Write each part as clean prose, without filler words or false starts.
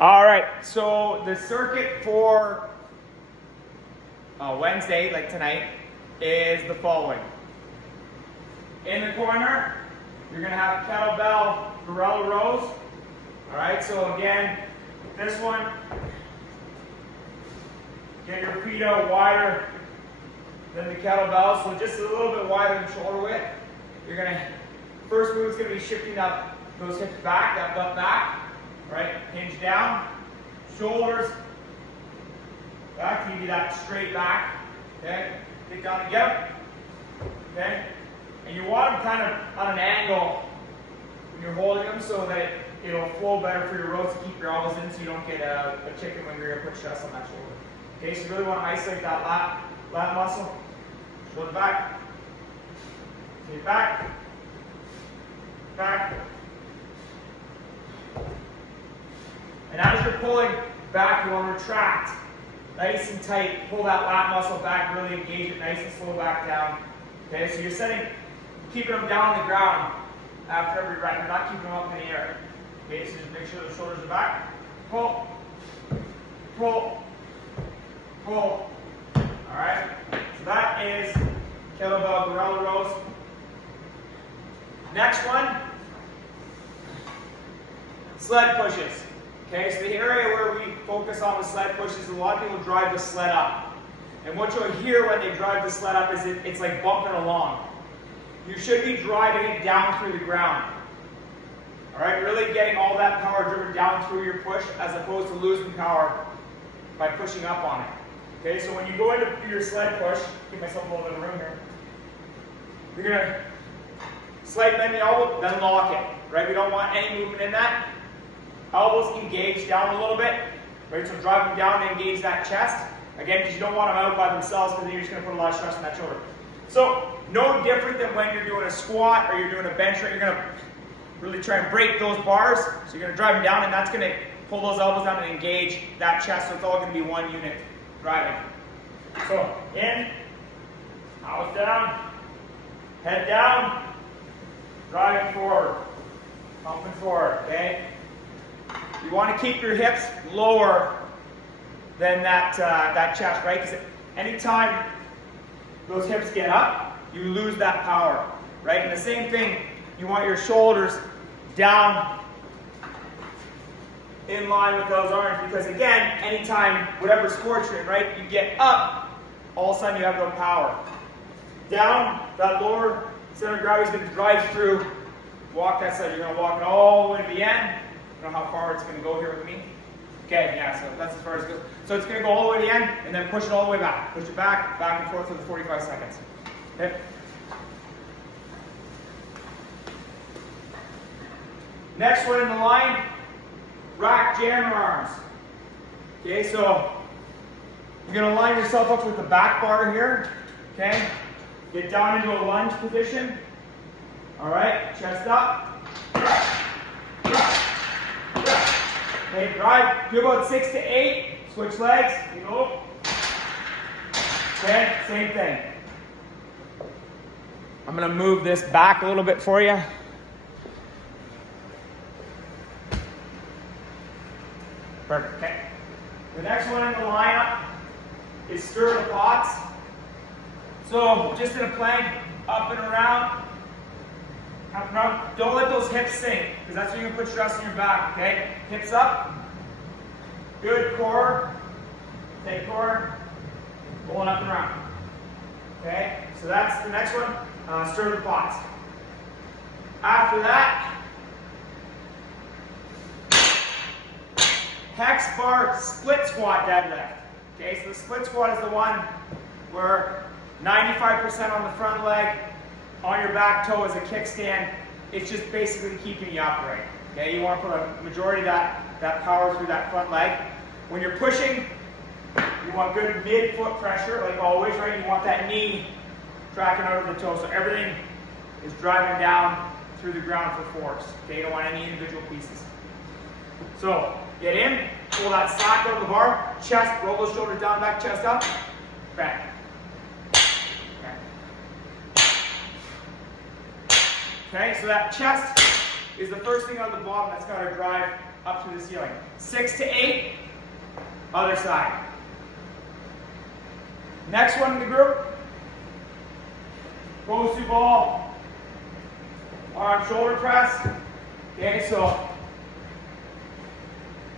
All right, so the circuit for Wednesday, like tonight, is the following. In the corner, you're gonna have kettlebell gorilla rows. All right, so again, this one, get your feet out wider than the kettlebell, so just a little bit wider than shoulder width. You're gonna, first move is gonna be shifting up those hips back, that butt back, right? Hinge down, shoulders back, to give you that straight back, okay? Get down together, okay? And you want them kind of on an angle when you're holding them so that it'll flow better for your rows to keep your elbows in so you don't get a chicken when you're gonna put stress on that shoulder. Okay, so you really want to isolate that lat muscle. Shoulder back, take back, back. And as you're pulling back, you want to retract nice and tight. Pull that lat muscle back, really engage it nice and slow back down. Okay, so you're keeping them down on the ground after every rep. You're not keeping them up in the air. Okay, so just make sure the shoulders are back. Pull, pull, pull. All right, so that is kettlebell gorilla rows. Next one, sled pushes. Okay, so the area where we focus on with sled pushes, a lot of people drive the sled up. And what you'll hear when they drive the sled up is it's like bumping along. You should be driving it down through the ground. All right, really getting all that power driven down through your push as opposed to losing power by pushing up on it. Okay, so when you go into your sled push, give myself a little bit of room here. You're gonna slight bend the elbow, then lock it. Right, we don't want any movement in that. Elbows engage down a little bit, right? So drive them down and engage that chest. Again, because you don't want them out by themselves because then you're just going to put a lot of stress on that shoulder. So, no different than when you're doing a squat or you're doing a bench, right? You're going to really try and break those bars. So you're going to drive them down and that's going to pull those elbows down and engage that chest. So it's all going to be one unit driving. So, in, house down, head down, driving forward, pumping forward, okay? You want to keep your hips lower than that chest, right? Because anytime those hips get up, you lose that power, right? And the same thing, you want your shoulders down in line with those arms because again, anytime, whatever sport you're in, right, you get up, all of a sudden you have no power. Down, that lower center of gravity is going to drive through, walk that side. You're going to walk it all the way to the end. I don't know how far it's going to go here with me. Okay, yeah, so that's as far as it goes. So it's going to go all the way to the end, and then push it all the way back. Push it back, back and forth for the 45 seconds. Okay? Next one in the line, rack jammer arms. Okay, so you're going to line yourself up with the back bar here. Okay? Get down into a lunge position. All right, chest up. Okay, drive, do about 6 to 8, switch legs, you know. Okay, same thing. I'm gonna move this back a little bit for you. Perfect, okay. The next one in the lineup is stir the pots. So, just in a plank, up and around. Don't let those hips sink, because that's when you're going to put stress on your back, okay? Hips up. Good core. Take core. Going up and around. Okay? So that's the next one. Stir the pots. After that, hex bar split squat deadlift. Okay, so the split squat is the one where 95% on the front leg, on your back toe as a kickstand. It's just basically keeping you upright. Okay, you want to put a majority of that power through that front leg. When you're pushing, you want good mid-foot pressure, like always, right? You want that knee tracking out of the toe, so everything is driving down through the ground for force. Okay, you don't want any individual pieces. So, get in, pull that slack out of the bar, chest, roll those shoulders down, back, chest up, back. Okay, so that chest is the first thing on the bottom that's got to drive up to the ceiling. 6 to 8, other side. Next one in the group, Bosu ball, arm shoulder press. Okay, so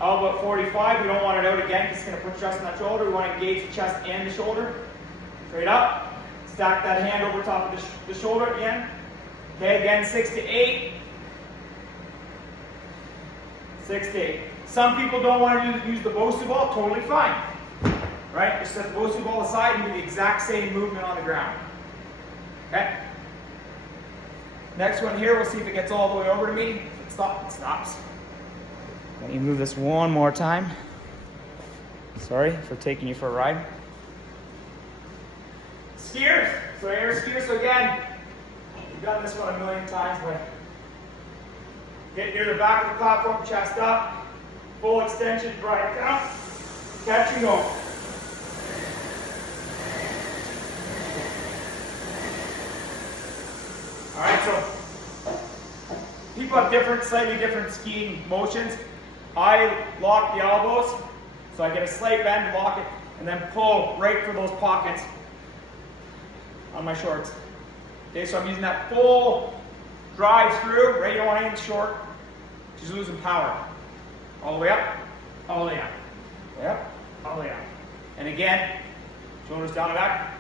elbow at 45, we don't want it out again because it's going to put stress on that shoulder. We want to engage the chest and the shoulder. Straight up, stack that hand over top of the shoulder again. Okay, again, 6 to 8. 6 to 8. Some people don't want to use the Bosu ball, totally fine. Right? Just set the Bosu ball aside and do the exact same movement on the ground. Okay? Next one here, we'll see if it gets all the way over to me. If it stops, it stops. Let me move this one more time. Sorry for taking you for a ride. Skiers. So air skiers. So again, we've done this one a million times, but get near the back of the platform, chest up, full extension, right down, catch and go. Alright, so people have slightly different skiing motions. I lock the elbows, so I get a slight bend, lock it, and then pull right for those pockets on my shorts. Okay, so I'm using that full drive through, right? You don't want anything short, just losing power. All the way up, all the way up. Yep, all the way up. And again, shoulders down and back.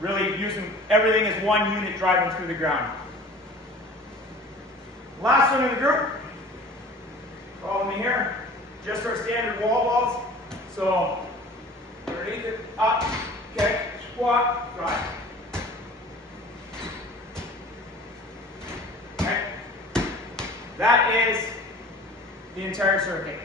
Really using everything as one unit driving through the ground. Last one in the group. Follow me here. Just our standard wall balls. So underneath it, up, okay, squat, drive. Okay. That is the entire circuit.